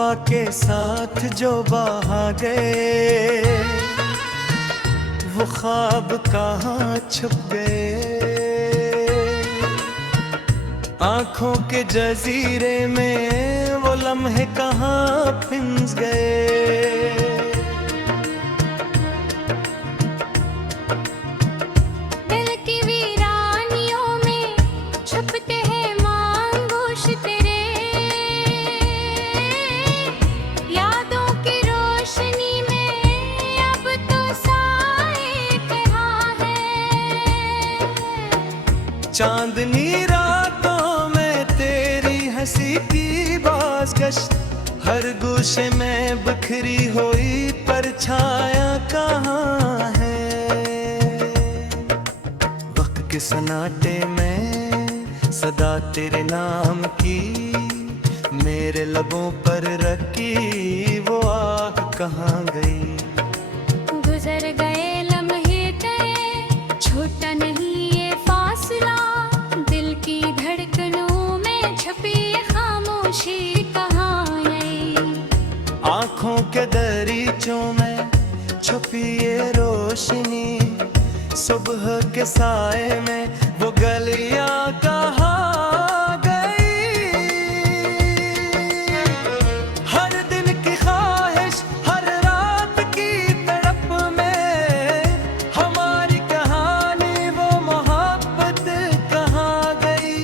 हवा के साथ जो बहा गए, वो ख्वाब कहाँ छुप गए। आंखों के जजीरे में वो लम्हे कहाँ फिंस गए। चांदनी रातों में तेरी हंसी की बाज़गश्त, हर गोशे में बिखरी हुई परछाया कहाँ है। वक्त के सन्नाटे में सदा तेरे नाम की, मेरे लबों पर रखी वो आग कहाँ गई। गुजर गए लम्हे गए, छोटा नहीं आँखों के दरीचों में छुपी ये रोशनी, सुबह के साए में वो गलियां कहाँ गई। हर दिन की ख्वाहिश, हर रात की तड़प में हमारी कहानी वो मोहब्बत कहाँ गई।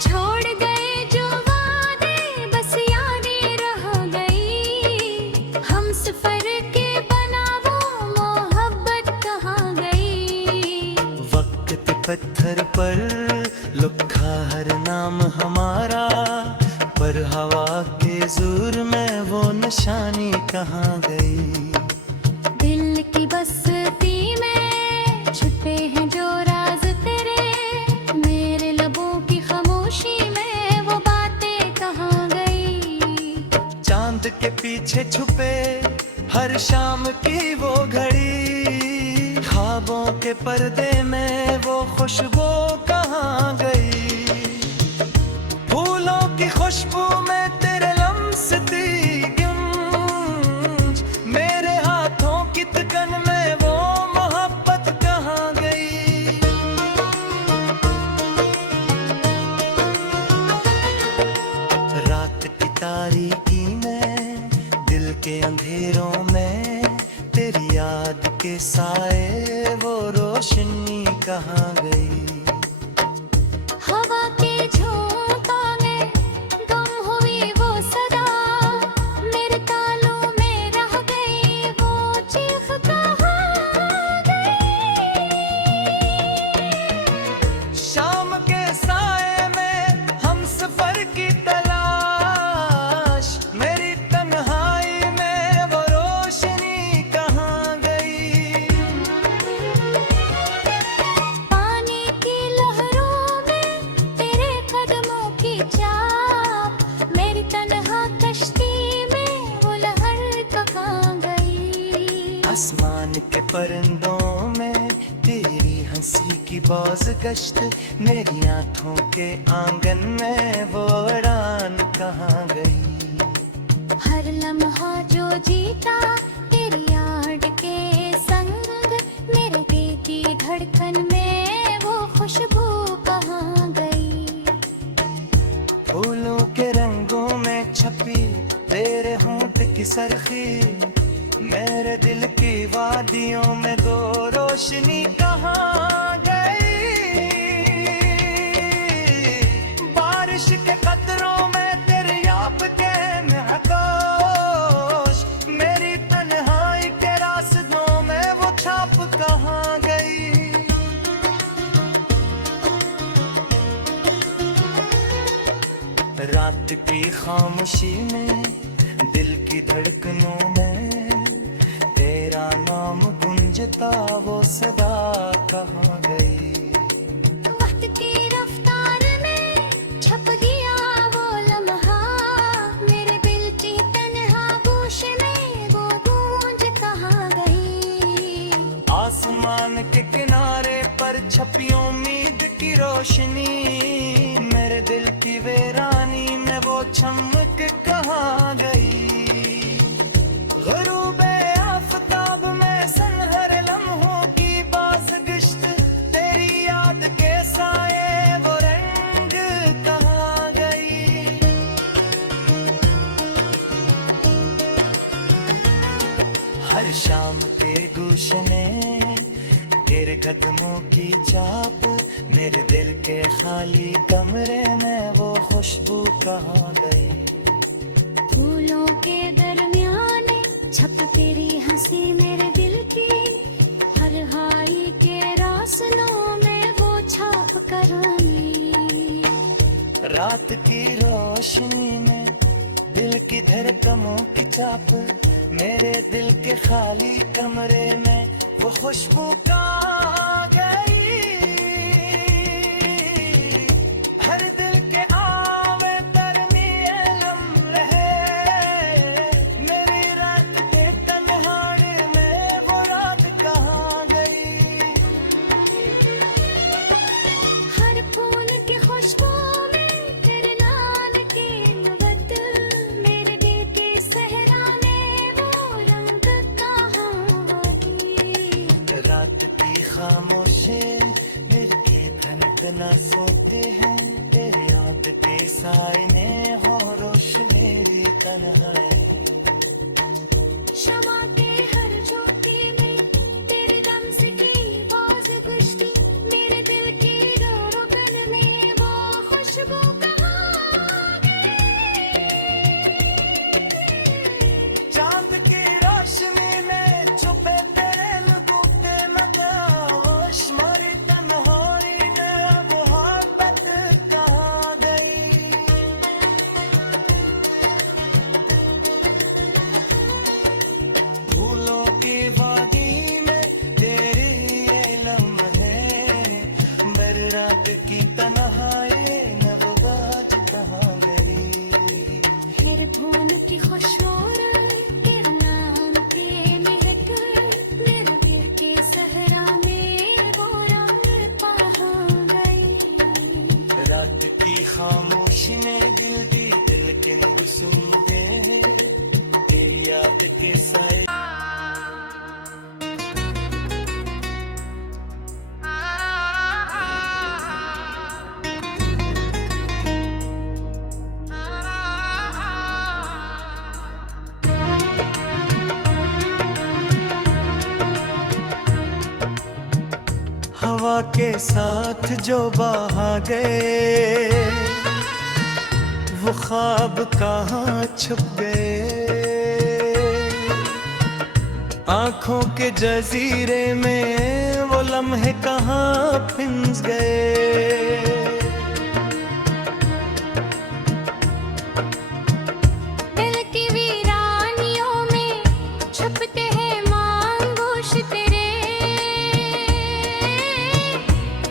छोड़ गए जो सफर के बना वो मोहब्बत कहाँ गई। वक्त के पत्थर पर लिखा हर नाम हमारा, पर हवा के जोर में वो निशानी कहाँ गई। दिल की बस्ती में छुपे हैं जो राज तेरे, मेरे लबों की खामोशी में वो बातें कहाँ गई। चांद के पीछे छुपे हर शाम की वो घड़ी, ख्वाबों के पर्दे में वो खुशबू कहाँ गई। फूलों की खुशबू में तेरे लम्स थी गूंज, मेरे हाथों की तकन में वो मोहब्बत कहाँ गई। रात की तारीकी में, दिल के अंधेरों में तेरी याद के साए वो रोशनी कहाँ गई। हवा के झोंका में गुम हुई वो सदा, मेरे तालों में रह गई वो चीख कहाँ गई। शाम के साए में हम सफर की तलाश, मेरी तन्हाई में वो रोशनी कहाँ गई। पानी की लहरों में तेरे कदमों की चाप, मेरी तन्हा कश्ती में वो लहर कहाँ गई। आसमान के परिंदों में तेरी हंसी की बाज़गश्त, मेरी आँखों के आंगन में वो उड़ान कहाँ गई। हर लम्हा जो जीता तेरी याद के संग, मेरे दिल की धड़कन में वो खुशबू कहाँ गई। फूलों के रंगों में छपी तेरे होंठ की सरखी, मेरे दिल की वादियों में दो रोशनी कहाँ गई। बारिश के कतरों में तेरे याब के महतोश, मेरी तन्हाई के रास्तों में वो छाप कहाँ गई। रात की खामोशी में, दिल की धड़कनों में तेरा नाम गूंजता वो सदा कहाँ गई। वक्त की रफ्तार में छप गया वो लम्हा, मेरे दिल की तन्हा गोश में वो गूंज कहाँ गई। आसमान के किनारे पर छपी उम्मीद की रोशनी, मेरे दिल की वीरानी में वो चमक कहाँ गई। ग़ुरूबे आफ़ताब में सनहर लम्हों की बाज़गिश्त, तेरी याद के साए वो रंग कहाँ गई। हर शाम के गुशने तेरे कदमों की चाप, मेरे दिल के खाली कमरे में वो खुशबू कहाँ गई। फूलों के दरमियान छप तेरी हंसी मेरे दिल की, हर हाई के रासनों में वो छाप करानी। रात की रोशनी में दिल की धड़कनों की चाप, मेरे दिल के खाली कमरे में वो खुशबू कहाँ गई। हर दिल के आवे तरमीए लम्हे, मेरी रात के तन्हाई में वो रात कहाँ गई। हर फूल की खुशबू में तेरे नाम की नवत, मेरे दिल के सहरा में वो रंग कहाँ गई। रात की खामोशी दिल की धड़कना सोते हैं, तेरे याद के साए में हो रोशनी मेरी तन्हाई। शमा के हर झोंके में तेरे दम से की बाज़गिश्त, मेरे दिल की रोगन में वो खुशबू कहाँ गई। चांद की रोशनी में छुपे तेरे लुबूते मदहोश, मारी तन्हाई में वो मोहब्बत कहाँ गई। फूलों की वादी में तेरी ये लम्हे, बर रात की तन्हाई नवबाज कहाँ गई। फिर भून की खुशबूर तेरे नाम के महक, मेरे दिल के सहरा में वो रंग कहाँ गई। रात की खामोशी ने दिल दी दिल के नूर सुन दे, तेरी याद के साए। हवा के साथ जो बहा गए, वो ख्वाब कहाँ छुप गए। आंखों के जजीरे में वो लम्हे कहाँ फिंस गए। दिल की वीरानियों में छुपते हैं मांगोश तेरे,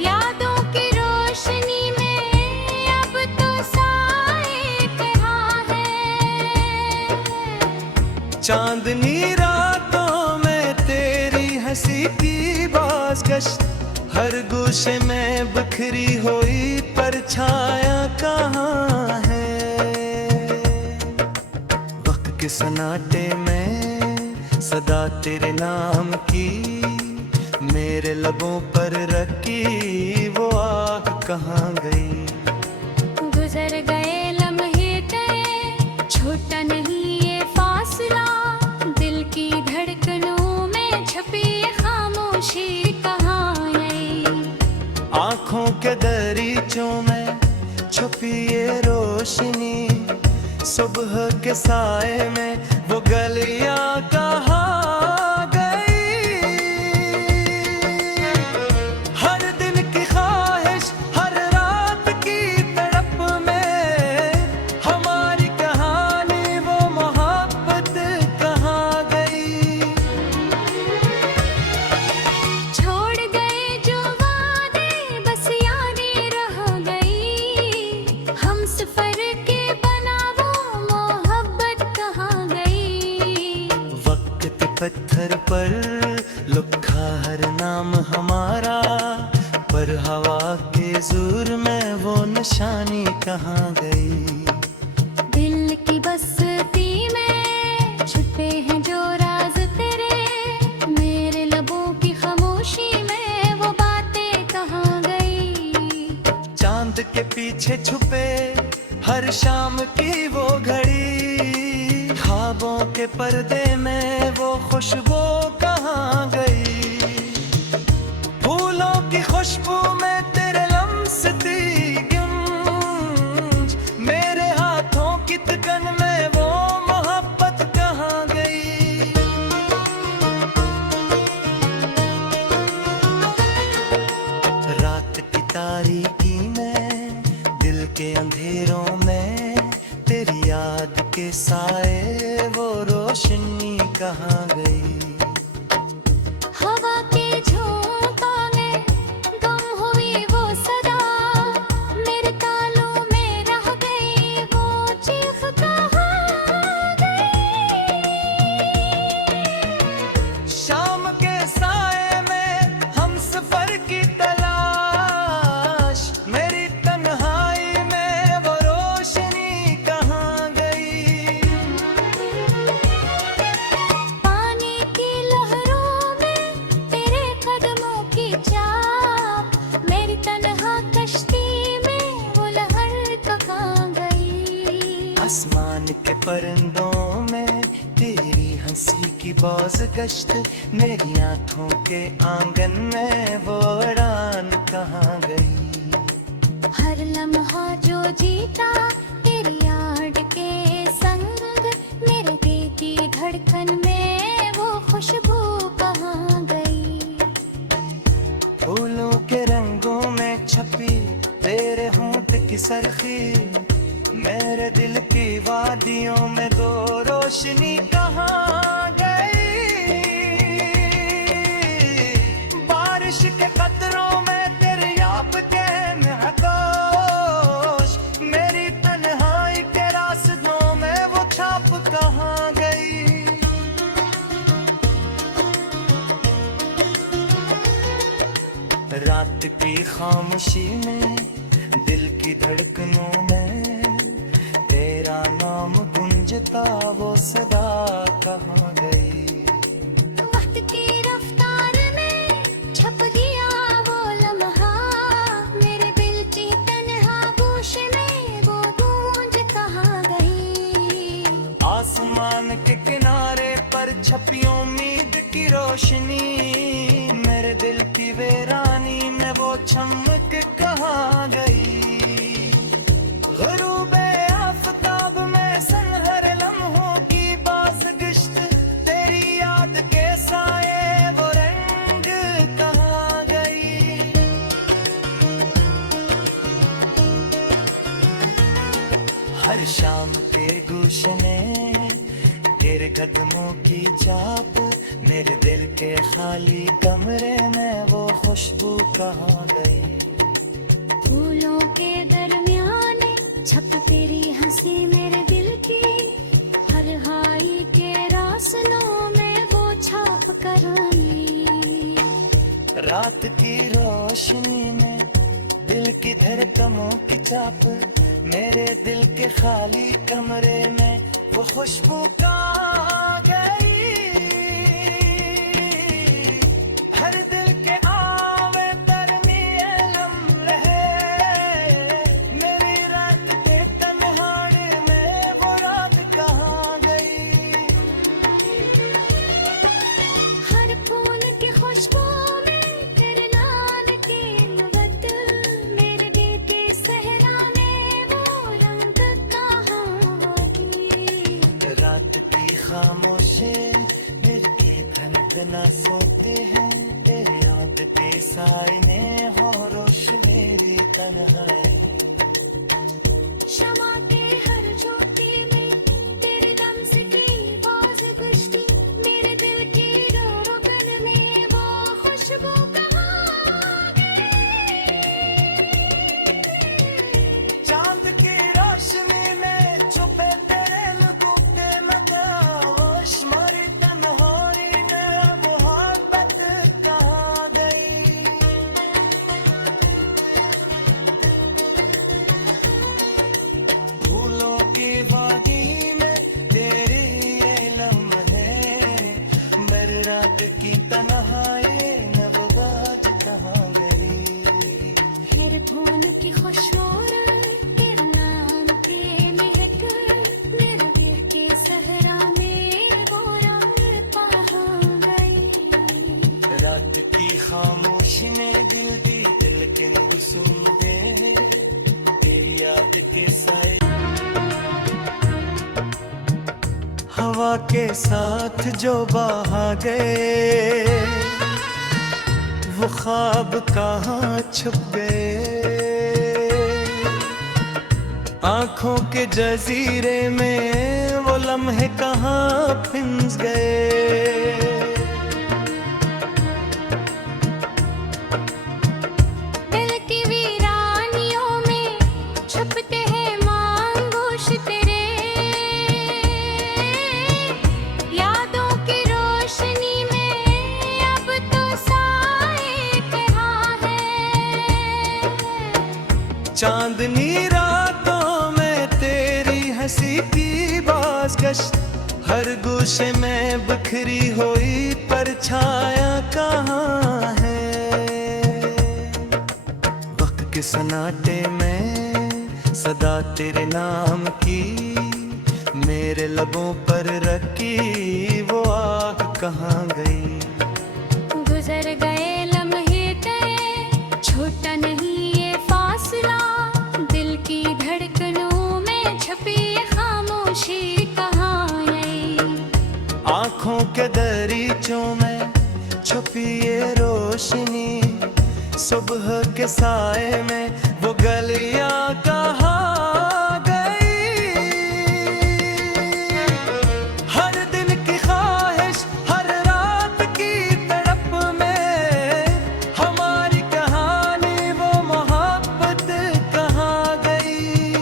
यादों की रोशनी में अब तो साए कहाँ है। चांदनी रातों में तेरी हंसी की बाज़गश्त, हर गोशे में बिखरी हुई परछाया कहाँ है। वक्त के सन्नाटे में सदा तेरे नाम की, मेरे लबों पर रखी वो आग कहाँ गई। गुजर गए लम्हे तय, छोटा नहीं ये फासला, दिल की धड़कनों में छपी ये खामोशी कहाँ गई। आँखों के दरीचों में छुपी ये रोशनी, सुबह के साए में वो गलियां कहाँ गई। हर दिन की ख्वाहिश हर रात की तड़प में, हमारी कहानी वो मोहब्बत कहाँ गई। छोड़ गए जो वादे बस यादें रह गई, हम सफर के बना वो मोहब्बत कहाँ गई। वक्त निशानी कहाँ गई। दिल की बस्ती में छुपे हैं जो राज तेरे, मेरे लबों की खामोशी में वो बातें कहाँ गई। चांद के पीछे छुपे हर शाम की वो घड़ी, ख्वाबों के पर्दे में वो खुशबू कहाँ गई। फूलों की खुशबू में तेरे लम्स थी गूंज, मेरे हाथों की तकन में वो मोहब्बत कहाँ गई। रात की तारीकी में, दिल के अंधेरों में, तेरी याद के साए वो रोशनी कहाँ गई। हवा के झोंकों में गुम हुई वो सदा, मेरे तालों में रह गई वो चीख कहाँ गई। शाम के साए में हम सफर की तलाश, मेरी तन्हाई में वो रोशनी कहाँ गई। पानी की लहरों में तेरे कदमों की चाप, मेरी तन्हा कश्ती में वो लहर कहाँ गई। आसमान के परिंदों में तेरी हंसी की बौज गश्त, मेरी आंखों के आंगन में वो उड़ान कहाँ गई। हर लम्हा जो जीता तेरी याद के संग, मेरे दिल की धड़कन में वो खुशबू कहाँ गई। फूलों के रंगों में छपी तेरे होंठ की सरखी, मेरे दिल की वादियों में दो रोशनी कहाँ गई। बारिश के कतरों में तेरे याब के महकोश, मेरी तन्हाई के रास्तों में वो छाप कहाँ गई। रात की खामोशी में, दिल की धड़कनों में, तेरा नाम गूंजता वो सदा कहाँ गई। वक्त की रफ्तार में छप गया वो लम्हा, मेरे दिल की तन्हा गोश में वो गूंज कहाँ गई। आसमान के किनारे पर छपी उम्मीद की रोशनी, मेरे दिल की वीरानी में वो चमक कहाँ गई। ग़ुरूबे आफ़ताब में सनहर लम्हों की बाज़गश्त, तेरी याद के साए वो रंग कहाँ गई। हर शाम के गुशने तेरे कदमों की चाप, मेरे दिल के खाली कमरे में वो खुशबू कहाँ गई। फूलों के दरमियान छप तेरी हंसी मेरे दिल की, हर हाई के रास्तों में वो छाप करानी। रात की रोशनी में दिल की धड़कनों की चाप, मेरे दिल के खाली कमरे में वो खुशबू कहाँ गई। हर दिल के आवे दरमिए लम्हे, मेरी रात के तन्हाई में वो रात कहाँ गई। हर फूल की खुशबू में तेरे नाम की नवत, मेरे दिल के सहरा में वो रंग कहाँ गई। रात की खामोशी दिल की धड़कन सोते हैं, तेरे याद के साए में हो रोश मेरी तन्हाई। शमा के हर झोंके में तेरे दम से की बाज गुश्ती, मेरे दिल की धड़कन में वो खुशबू कहाँ गई। चांद की रोशनी में छुपे तेरे लबों के मदहोश, मेरी तन्हाई में वो मोहब्बत कहाँ गई। धुन की खुशबू तेरे नाम के महक मेरे दिल के सहरा में वो रंग कहाँ गई। रात की खामोशी ने दिल दी दिल के नूर सुन दे तेरी याद के साए। हवा के साथ जो बहा गए वो ख्वाब कहाँ छुप गए। आंखों के जजीरे में वो लम्हे कहाँ फिंस गए। दिल की वीरानियों में छुपते हैं मांगोश तेरे, यादों की रोशनी में अब तो साए कहाँ है। चांदनी रातों में तेरी हंसी की बाज़गश्त हर गोशे में बिखरी हुई परछाया कहाँ है। वक्त के सन्नाटे में सदा तेरे नाम की मेरे लबों पर रखी वो आह कहाँ गई। गुजर गए लम्हे तय छोटा नहीं ये फासला, दिल की धड़कनों में छपी ये खामोशी कहाँ गई। आँखों के दरीचों में छुपी ये रोशनी सुबह के साए में वो गलियां कहाँ गई। हर दिन की ख्वाहिश हर रात की तड़प में हमारी कहानी वो मोहब्बत कहाँ गई।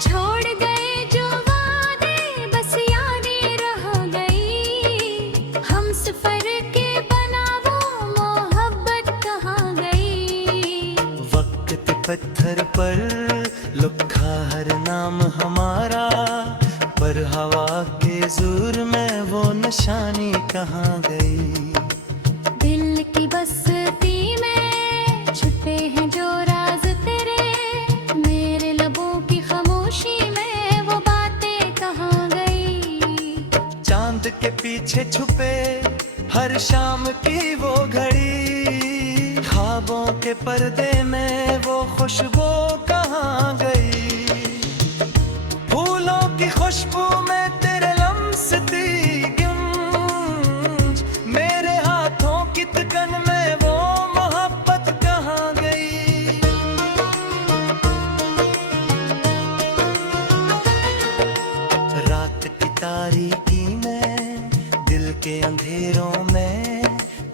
छोड़ गए जो वादे बस यादें रह गई, हम सफर के बना वो मोहब्बत कहाँ गई। वक्त के पत्थर पर लिखा हर नाम हमारा पर हवा के जोर में वो निशानी कहाँ गई। दिल की बस्ती में छुपे हैं जो राज तेरे, मेरे लबों की खामोशी में वो बातें कहाँ गई। चांद के पीछे छुपे हर शाम की वो घड़ी ख्वाबों के पर्दे में वो खुशबू कहाँ गई। फूलों की खुशबू में तेरे लम्स थी गुंज मेरे हाथों की तकन में वो मोहब्बत कहाँ गई। रात की तारीकी में दिल के अंधेरों में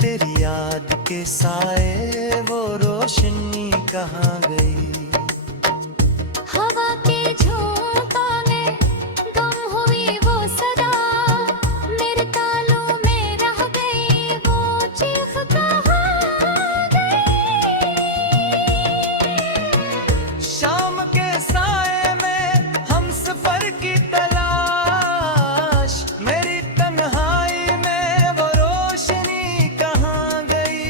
तेरी याद के साए वो रोशनी कहाँ गई। हवा के झोंकों में गुम हुई वो सदा, मेरे तालों में रह गई वो चीख कहाँ गई। शाम के साए में हम सफर की तलाश मेरी तन्हाई में वो रोशनी कहाँ गई।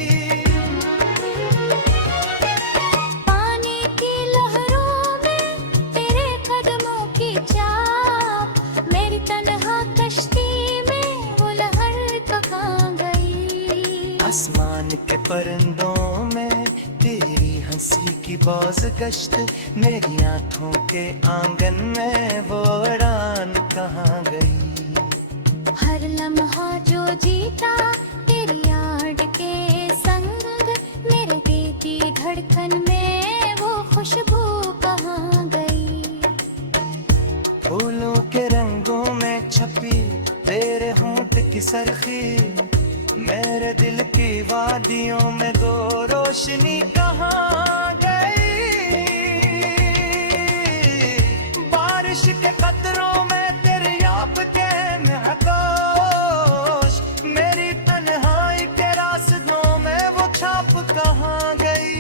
पानी की लहरों में तेरे कदमों की चाप, मेरी तन्हा कश्ती में वो लहर कहाँ गई। आसमान के परिंदों में तेरी हंसी की बाज़ गश्त मेरी आँखों के आंगन में वो उड़ान कहाँ गई। हर लम्हा जो जीता तेरी याद के संग, मेरे दिल की धड़कन में वो खुशबू कहाँ गई। फूलों के रंगों में छपी तेरे होंठ की सरखी मेरे दिल की वादियों में दो रोशनी कहाँ गई। बारिश के कतरों में तेरे याब के महकोश मेरी तन्हाई के रास्तों में वो छाप कहाँ गई।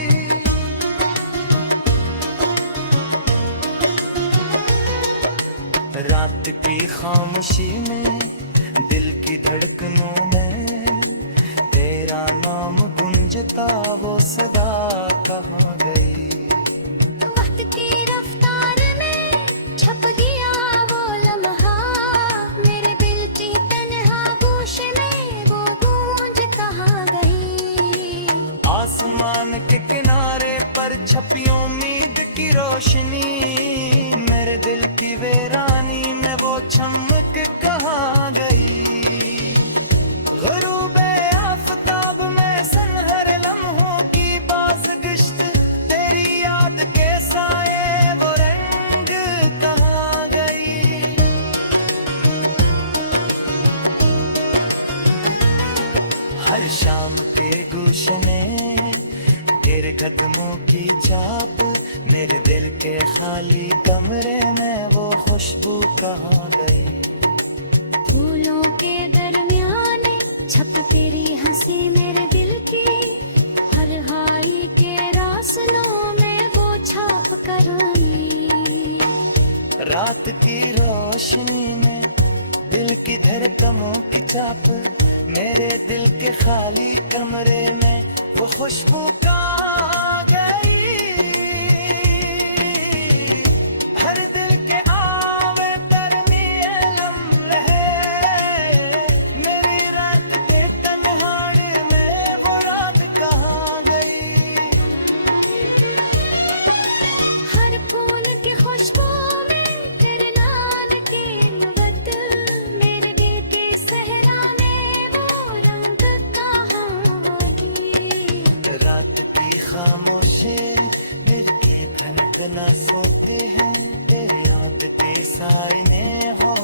रात की खामोशी में दिल की धड़कनों में तेरा नाम गुन गूंजता वो सदा कहाँ गई। वक्त की रफ्तार में छप गया वो लम्हा, मेरे दिल की तन्हा गोश में वो गूंज कहाँ गई। आसमान के किनारे पर छपी उम्मीद की रोशनी, मेरे दिल की वीरानी में वो चमक कहाँ गई। ग़ुरूबे आफ़ताब में सनहरे लम्हों की बाज़गिश्त, तेरी याद के साए वो रंग कहाँ गई। हर शाम के गुलशने तेरे कदमों की छाप, मेरे दिल के खाली कमरे में वो खुशबू कहाँ गई। फूलों के दरमियान छप तेरी हंसी मेरे दिल की, हर हाई के रासनों में वो छाप करानी। रात की रोशनी में दिल की धड़कनों की छाप, मेरे दिल के खाली कमरे में वो खुशबू कहाँ गई। हर दिल के आवे दरमिए लम्हे, मेरी रात के तन्हाई में वो रात कहाँ गई। हर फूल की खुशबू में तेरे नाम की नवत, मेरे दिल के सहरा में वो रंग कहाँ गई। रात की खामोशी दिल के धड़कना सोते हैं, तेरे याद के साए हो